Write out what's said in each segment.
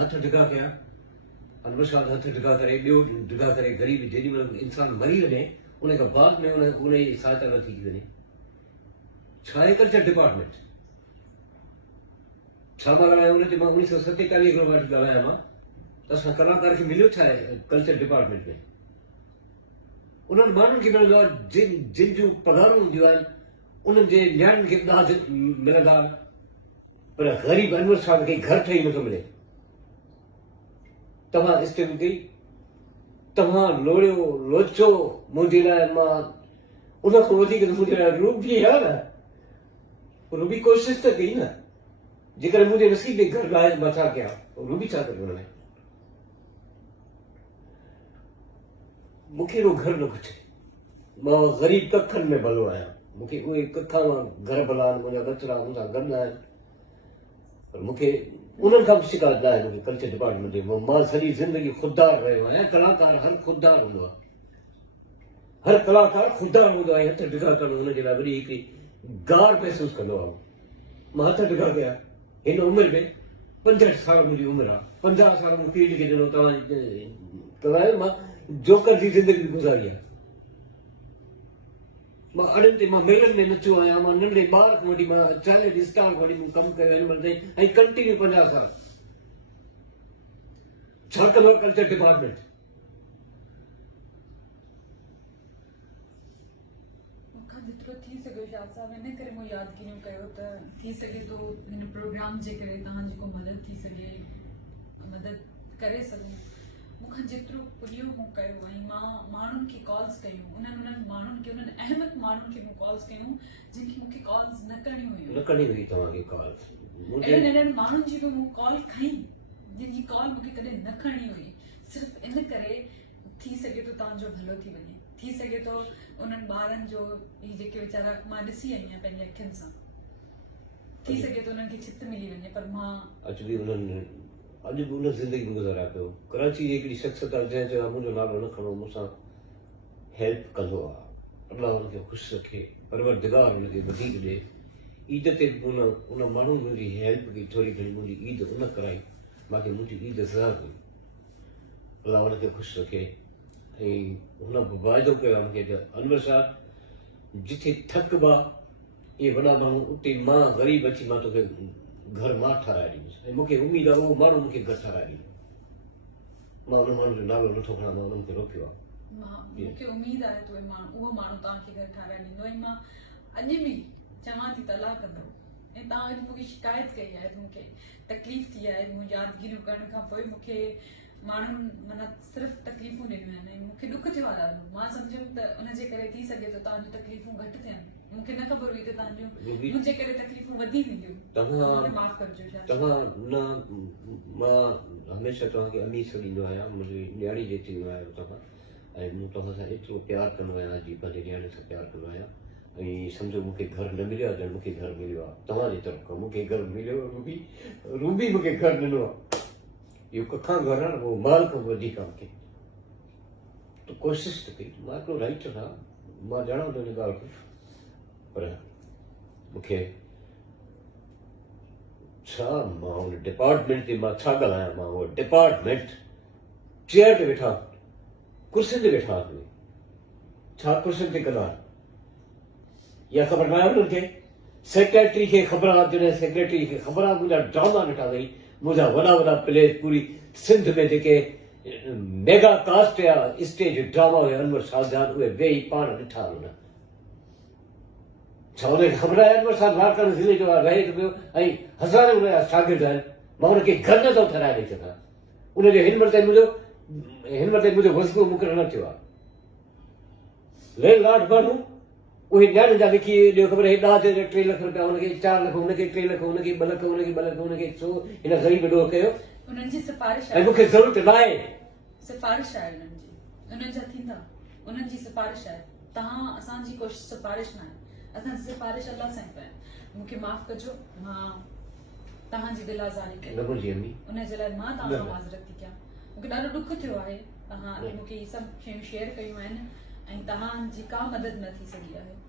हथ ढिघा कया अनवर शाह हथ ढिघा करे ॿियो ढिघा करे ग़रीब जेॾी महिल इंसान मरी वञे उन खां बाद में उन जी सहायता न थी वञे छा आहे कल्चर डिपार्टमेंट छा मां ॻाल्हायां उन ते मां 1947 खां वठी ॻाल्हायां मां त असां कलाकार खे मिलियो छा आहे कल्चर डिपार्टमेंट में उन्हनि माण्हुनि खे मिलंदो आहे जिन जूं पघारूं हूंदियूं आहिनि उन्हनि जे नियाणियुनि खे ॾाढा मिलंदा पर ग़रीब अनवर साहब खे घर ठही नथो मिले तव्हां स्टेम कई तव्हां लोड़ियो लोचो मुंहिंजे लाइ मां उन खां वधीक मुंहिंजे लाइ रूबी आहे न रूबी कोशिशि त कई न जेकर मुंहिंजे नसीब में घर लाइ मां छा कयां रूबी छा करे हुन में मूंखे एॾो घर न घुटे मां ग़रीब कखनि में भलो आहियां मूंखे उहे कखा घर भला आहिनि मुंहिंजा बचड़ा मूंसां गॾु आहिनि पर मूंखे उन्हनि खां बि शिकायत न आहे मूंखे कल्चर डिपार्टमेंट जे मां सॼी ज़िंदगी ख़ुददार रहियो आहियां कलाकार हर ख़ुददार हूंदो आहे हर कलाकार ख़ुददार हूंदो आहे हथ ढिघा करणु हुनजे लाइ वॾी हिकिड़ी गार महसूसु कंदो आहे मां हथ ढिघा कया हिन उमिरि में 65 साल मुंहिंजी उमिरि आहे 50 साल मूं फील्ड खे ॾिनो तव्हां मां जोकर जी ज़िंदगी गुज़ारी आहे मां अड़ियुनि ते मां मेलनि में नचियो आहियां मां नंढे ॿार खां वठी मां चाइल्ड स्टार खां वठी मूं कमु कयो हिन महिल ताईं ऐं कंटिन्यू 50 साल छा कंदो आहे कल्चर डिपार्टमेंट जेतिरो थी सघे शाह साहब इन करे मूं यादगिरियूं कयो त थी सघे थो हिन प्रोग्राम जे करे तव्हां जेको मदद थी सघे मदद करे सघूं मूंखां जेतिरो पुॼियो मूं कयो ऐं मां माण्हुनि खे कॉल्स कयूं उन्हनि माण्हुनि खे उन्हनि अहमद माण्हुनि खे मूं कॉल्स कयूं जिनखे मूंखे कॉल्स न करणी हुयूं न करणी हुई तव्हांखे कॉल अहिड़े नंढनि माण्हुनि जी बि मूं कॉल खई जिनजी कॉल मूंखे कॾहिं न खणणी हुई सिर्फ़ु इन करे थी सघे थो तव्हांजो भलो थी वञे थी सघे थो उन्हनि ॿारनि जो ही जेके वीचारा मां ॾिसी आई आहियां पंहिंजी अखियुनि सां थी सघे थो उन्हनि खे छित मिली वञे पर मां अॼु बि उन्हनि अॼु बि उन ज़िंदगी में गुज़ारिया पियो कराची जी हिकिड़ी शख़्सियत आहे जंहिं चयो मुंहिंजो नालो न खणो मूंसां हेल्प कंदो आहे अलाह हुनखे ख़ुशि रखे परवरदिगार हुनखे वधीक ॾिए ईद ते उन माण्हू मुंहिंजी हेल्प कई थोरी घणी मुंहिंजी ईद उन कराई मूंखे मुंहिंजी ईद ज़रा कई अलाह हुनखे ख़ुशि रखे ऐं हुन वाइदो कयो आहे मूंखे त अनवर साहब जिथे थकबा इहे वॾा माण्हू उते मां ग़रीब अची मां तोखे घर मां ठाराए ॾींदुसि ऐं मूंखे उमेदु आहे उहो माण्हू मूंखे घर ठाराए ॾींदो मां उन माण्हू जो नालो नथो खणां मां उन खे रोकियो आहे मूंखे उमेदु आहे त उहो माण्हू तव्हांखे घर ठाराए ॾींदो ऐं मां अॼु बि चवां थी तलाह कंदो ऐं तव्हां अॼु मूंखे शिकायत कई आहे मूंखे तकलीफ़ थी आहे मूं यादगिरियूं करण खां पोइ मूंखे माण्हुनि माना सिर्फ़ु तकलीफ़ूं ॾिनियूं आहिनि ऐं मूंखे ॾुख थियो आहे ॾाढो मां सम्झियमि त उनजे करे थी सघे थो तव्हांजूं तकलीफ़ूं घटि थियनि मूंखे न ख़बर हुई त तव्हांजूं मुंहिंजे करे तकलीफ़ूं वधी वेंदियूं माफ़ कजो तव्हां न मां हमेशह तव्हांखे अमी छॾींदो आहियां मुंहिंजी न्याणी जे थींदो आहियां तव्हां ऐं मूं तव्हां सां एतिरो प्यारु कंदो आहियां जीअं पंहिंजे न्याणे सां प्यारु कंदो आहियां ऐं सम्झो मूंखे घर न मिलियो आहे त मूंखे घर मिलियो आहे तव्हांजी तरफ़ खां मूंखे घर मिलियो रूबी मूंखे घर ॾिनो आहे इहो कखां घर आहे न उहो माल खां वधीक आहे मूंखे त कोशिशि त कई मां हिकिड़ो राइटर आहियां मां ॼाणां थो हिन ॻाल्हि खे पर मूंखे छा मां हुन डिपार्टमेंट ते मां छा ॻाल्हायां मां उहो डिपार्टमेंट चेयर ते वेठा कुर्सियुनि ते वेठा छा कुर्सियुनि ते कंदा इहा ख़बर न आहे उन्हनि खे सेक्रेटरी खे ख़बर आहे जॾहिं सेक्रेटरी खे ख़बर आहे मुंहिंजा ड्रामा ॾिठा अथई मुंहिंजा वॾा वॾा प्ले पूरी सिंध में जेके मेगा कास्ट या स्टेज ड्रामा हुया अनवर शाहजान उहे वेही पाण ॾिठा हुन छा हुनखे ख़बर आहे अनवर शाह लाड़काने ज़िले जो रहे थो पियो ऐं हज़ारे हुनजा शागिर्द आहिनि मां हुनखे घर नथो ठाराए ॾेई सघां उनजो हिन महिल ताईं मुंहिंजो वज़ीफ़ो मुक़ररु न थियो आहे ले लाड माण्हू उहे न्याणियुनि जा लिखी ॾियो ख़बर हे ॾह ते 3 लख रुपया हुनखे 4 लख हुनखे 3 लख हुनखे 2 लख हुनखे 2 लख हुनखे छो हिन ग़रीब ॾोह कयो उन्हनि जी सिफ़ारिश ऐं मूंखे ज़रूरत न आहे सिफ़ारिश आहे उन्हनि जा थींदा उन्हनि जी सिफ़ारिश आहे तव्हां असांजी कोशिशि सिफ़ारिश न आहे असांजी सिफ़ारिश अलाह सां ई पए मूंखे माफ़ कजो मां तव्हांजी दिल आज़ारी कई उनजे लाइ मां तव्हां खां माज़रत थी कयां मूंखे ॾाढो ॾुख थियो आहे तव्हां मूंखे इहे सभु शयूं शेयर कयूं आहिनि ऐं तव्हांजी का मदद न थी सघी आहे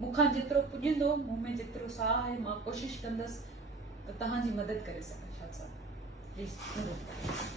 मूंखां जेतिरो पुॼंदो मूं में जेतिरो साह आहे मां कोशिशि कंदसि त तव्हांजी मदद करे सघां शाह साहब प्लीज़ करो।